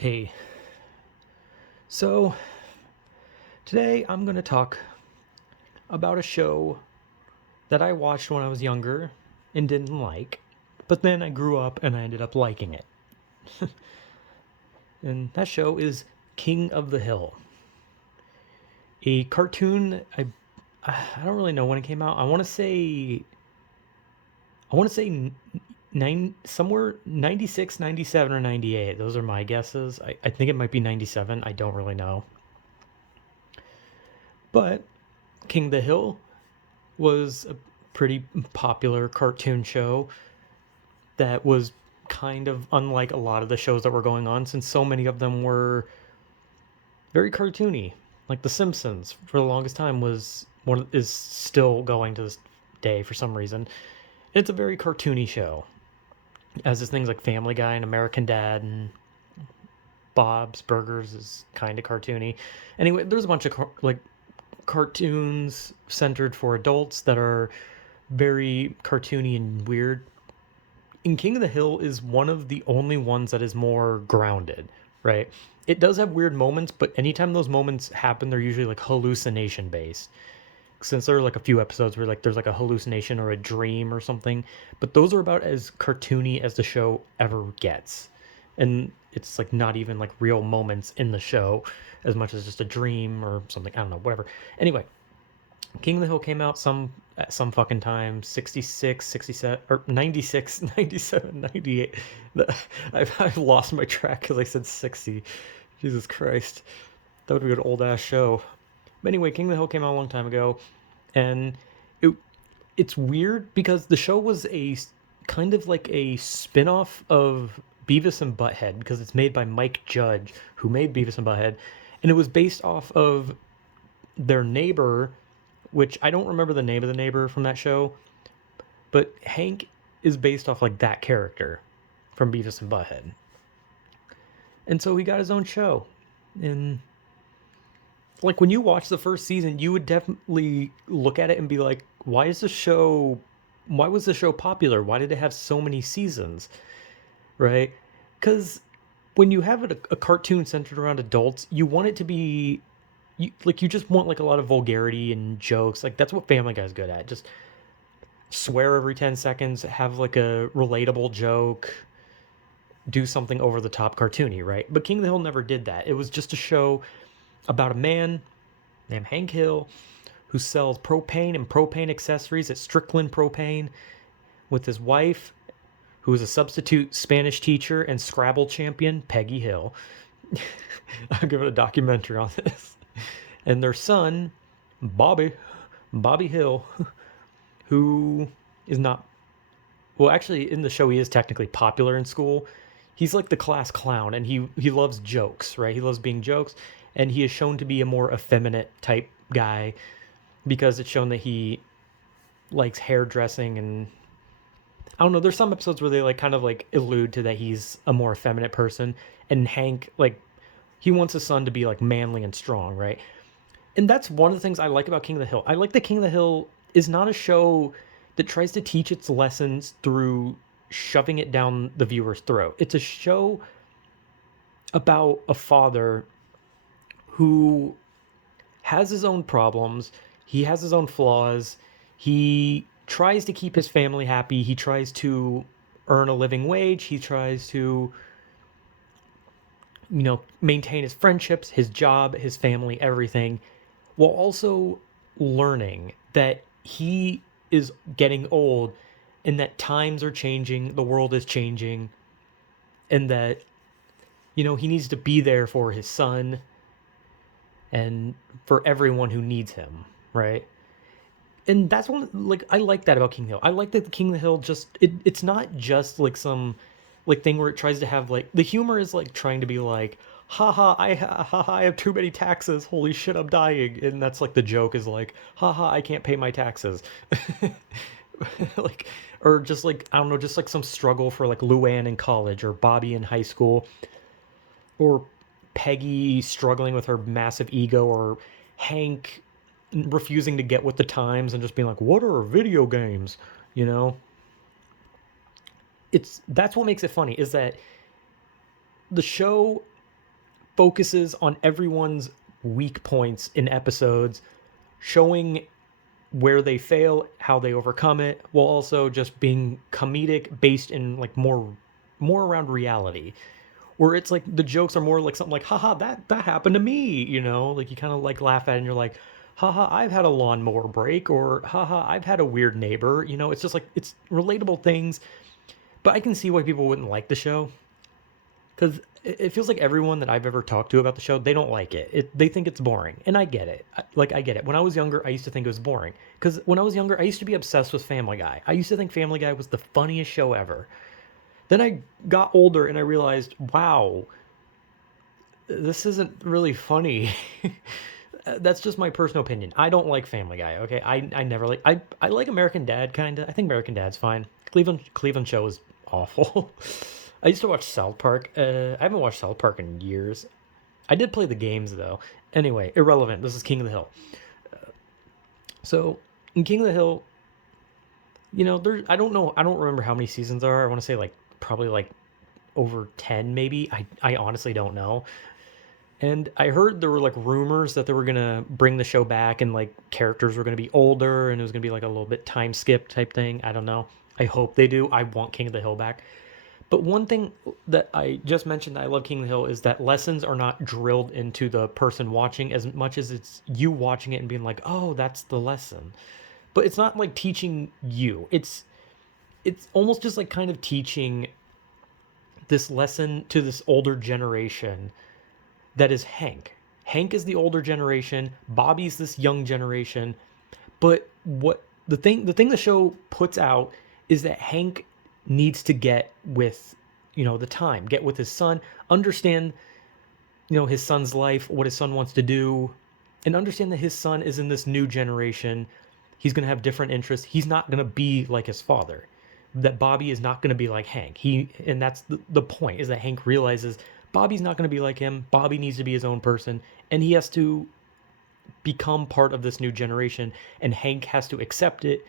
Hey, so today I'm going to talk about a show that I watched when I was younger and didn't like, but then I grew up and I ended up liking it. And that show is King of the Hill, a cartoon. I don't really know when it came out. I want to say somewhere 96, 97, or 98. Those are my guesses. I think it might be 97. I don't really know. But King of the Hill was a pretty popular cartoon show that was kind of unlike a lot of the shows that were going on, since so many of them were very cartoony. Like The Simpsons, for the longest time, is still going to this day for some reason. It's a very cartoony show, as is things like Family Guy and American Dad and Bob's Burgers is kind of cartoony. Anyway, there's a bunch of cartoons centered for adults that are very cartoony and weird. And King of the Hill is one of the only ones that is more grounded, right? It does have weird moments, but anytime those moments happen, they're usually like hallucination based. Since there are like a few episodes where like there's like a hallucination or a dream or something, but those are about as cartoony as the show ever gets. And it's like not even like real moments in the show as much as just a dream or something. I don't know, whatever. Anyway, King of the Hill came out at some fucking time, 66, 67, or 96, 97, 98. I've lost my track because I said 60. Jesus Christ. That would be an old ass show. But anyway, King of the Hill came out a long time ago, and it it's weird because the show was a kind of like a spin-off of Beavis and Butthead, because it's made by Mike Judge, who made Beavis and Butthead, and it was based off of their neighbor, which I don't remember the name of the neighbor from that show, but Hank is based off like that character from Beavis and Butthead. And so he got his own show. And like when you watch the first season, you would definitely look at it and be like, why was the show popular? Why did it have so many seasons? Right? Cuz when you have a cartoon centered around adults, you want it to be you just want like a lot of vulgarity and jokes. Like that's what Family Guy's good at. Just swear every 10 seconds, have like a relatable joke, do something over the top cartoony, right? But King of the Hill never did that. It was just a show about a man named Hank Hill who sells propane and propane accessories at Strickland Propane with his wife, who is a substitute Spanish teacher and Scrabble champion, Peggy Hill. I'll give it a documentary on this. And their son, Bobby Hill, who is not, well, actually, in the show, he is technically popular in school. He's like the class clown, and he loves jokes, right? He loves being jokes, and he is shown to be a more effeminate type guy because it's shown that he likes hairdressing. And I don't know, there's some episodes where they like kind of like allude to that he's a more effeminate person, and Hank, like, he wants his son to be like manly and strong, right? And that's one of the things I like about King of the Hill. I like that King of the Hill is not a show that tries to teach its lessons through shoving it down the viewer's throat. It's a show about a father who has his own problems, he has his own flaws, he tries to keep his family happy, he tries to earn a living wage, he tries to maintain his friendships, his job, his family, everything, while also learning that he is getting old and that times are changing, the world is changing, and that, he needs to be there for his son and for everyone who needs him, right? And that's one, like, I like that about King Hill. I like that the King of the Hill it's not just like some like thing where it tries to have like the humor is like trying to be like, haha, I have too many taxes, holy shit, I'm dying. And that's like the joke is like, haha, I can't pay my taxes. Like, or just like, I don't know, just like some struggle for like Luann in college or Bobby in high school, or Peggy struggling with her massive ego, or Hank refusing to get with the times and just being like, what are video games? You know? That's what makes it funny, is that the show focuses on everyone's weak points in episodes, showing where they fail, how they overcome it, while also just being comedic based in like more around reality. Where it's like the jokes are more like something like, haha, that happened to me, you know? Like you kind of like laugh at it and you're like, haha, I've had a lawnmower break, or haha, I've had a weird neighbor, you know? It's just like it's relatable things. But I can see why people wouldn't like the show, because it feels like everyone that I've ever talked to about the show, they don't like it. They think it's boring, and I get it. I get it. When I was younger, I used to think it was boring, because when I was younger, I used to be obsessed with Family Guy. I used to think Family Guy was the funniest show ever. Then I got older and I realized, wow, this isn't really funny. That's just my personal opinion. I don't like Family Guy. Okay, I never like I like American Dad kinda. I think American Dad's fine. Cleveland Show is awful. I used to watch South Park. I haven't watched South Park in years. I did play the games though. Anyway, irrelevant. This is King of the Hill. So in King of the Hill, you know, there. I don't know. I don't remember how many seasons there are. I want to say like probably like over 10 maybe. I honestly don't know. And I heard there were like rumors that they were gonna bring the show back and like characters were gonna be older and it was gonna be like a little bit time skip type thing. I don't know. I hope they do. I want King of the Hill back. But one thing that I just mentioned that I love King of the Hill is that lessons are not drilled into the person watching as much as it's you watching it and being like, oh, that's the lesson. But it's not like teaching you. It's almost just like kind of teaching this lesson to this older generation that is Hank. Hank is the older generation, Bobby's this young generation, but what the thing the show puts out is that Hank needs to get with, you know, the time, get with his son, understand, you know, his son's life, what his son wants to do, and understand that his son is in this new generation. He's going to have different interests. He's not going to be like his father. That Bobby is not going to be like Hank. And that's the point, is that Hank realizes Bobby's not going to be like him. Bobby needs to be his own person, and he has to become part of this new generation, and Hank has to accept it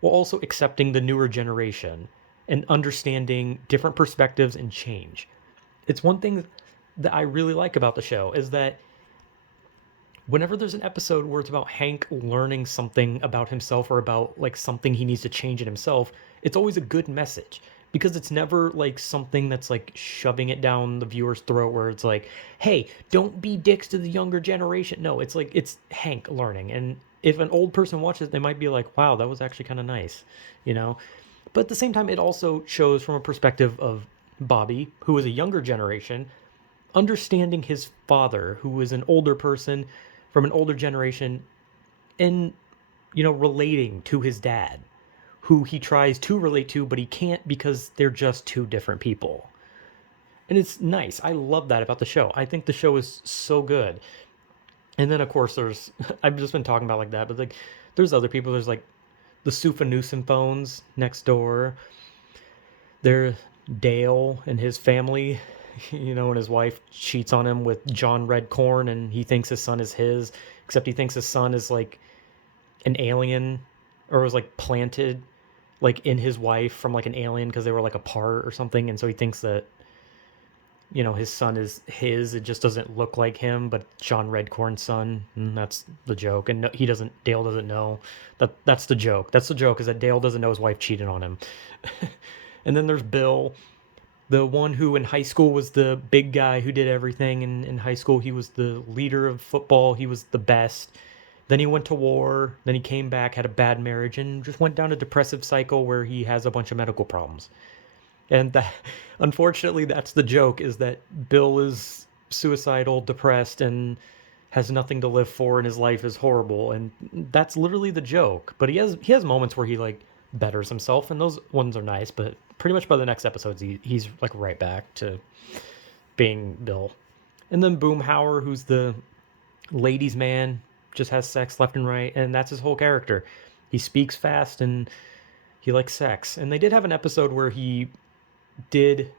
while also accepting the newer generation and understanding different perspectives and change. It's one thing that I really like about the show is that whenever there's an episode where it's about Hank learning something about himself or about like something he needs to change in himself, it's always a good message because it's never like something that's like shoving it down the viewer's throat where it's like, hey, don't be dicks to the younger generation. No, it's like it's Hank learning. And if an old person watches, they might be like, wow, that was actually kind of nice, you know? But at the same time, it also shows from a perspective of Bobby, who is a younger generation, understanding his father, who is an older person from an older generation, and, you know, relating to his dad, who he tries to relate to, but he can't because they're just two different people. And it's nice. I love that about the show. I think the show is so good. And then, of course, there's, I've just been talking about like that, but like, there's other people. There's like the Sufa Newsom phones next door. There's Dale and his family, you know, and his wife cheats on him with John Redcorn, and he thinks his son is his, except he thinks his son is like an alien or was like planted like in his wife from like an alien because they were like apart or something, and so he thinks that, you know, his son is his. It just doesn't look like him, but John Redcorn's son. And that's the joke. And no, he doesn't. Dale doesn't know that. That's the joke. That's the joke, is that Dale doesn't know his wife cheated on him. And then there's Bill, the one who in high school was the big guy who did everything. In high school, he was the leader of football. He was the best. Then he went to war. Then he came back, had a bad marriage, and just went down a depressive cycle where he has a bunch of medical problems. And that, unfortunately, that's the joke, is that Bill is suicidal, depressed, and has nothing to live for, and his life is horrible. And that's literally the joke. But he has moments where he like betters himself, and those ones are nice. But pretty much by the next episodes, he's like right back to being Bill. And then Boomhauer, who's the ladies' man, just has sex left and right, and that's his whole character. He speaks fast and he likes sex. And they did have an episode where he did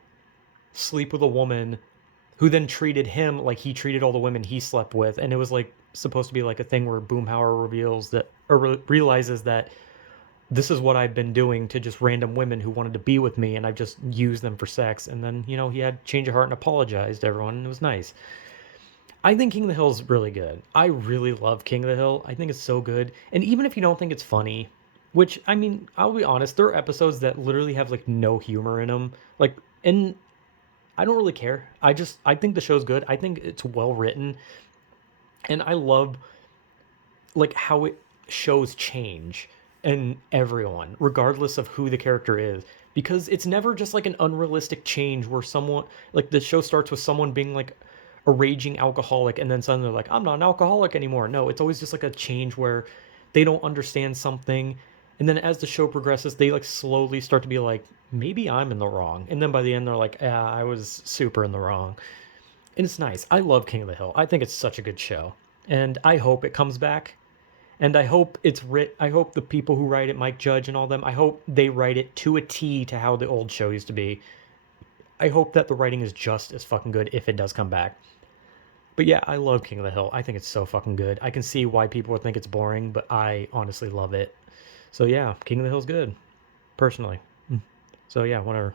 sleep with a woman who then treated him like he treated all the women he slept with, and it was like supposed to be like a thing where Boomhauer reveals that, or realizes that, this is what I've been doing to just random women who wanted to be with me, and I've just used them for sex. And then, you know, he had change of heart and apologized to everyone, and it was nice. I think King of the Hill is really good. I really love King of the Hill. I think it's so good. And even if you don't think it's funny, which I mean, I'll be honest, there are episodes that literally have like no humor in them. Like, and I don't really care. I think the show's good. I think it's well written, and I love like how it shows change in everyone, regardless of who the character is. Because it's never just like an unrealistic change where someone like the show starts with someone being like a raging alcoholic and then suddenly they're like, I'm not an alcoholic anymore. No, it's always just like a change where they don't understand something. And then as the show progresses, they like slowly start to be like, maybe I'm in the wrong. And then by the end, they're like, yeah, I was super in the wrong. And it's nice. I love King of the Hill. I think it's such a good show. And I hope it comes back. And I hope I hope the people who write it, Mike Judge and all them, I hope they write it to a T to how the old show used to be. I hope that the writing is just as fucking good if it does come back. But yeah, I love King of the Hill. I think it's so fucking good. I can see why people would think it's boring, but I honestly love it. So yeah, King of the Hill's good, personally. So yeah, whatever.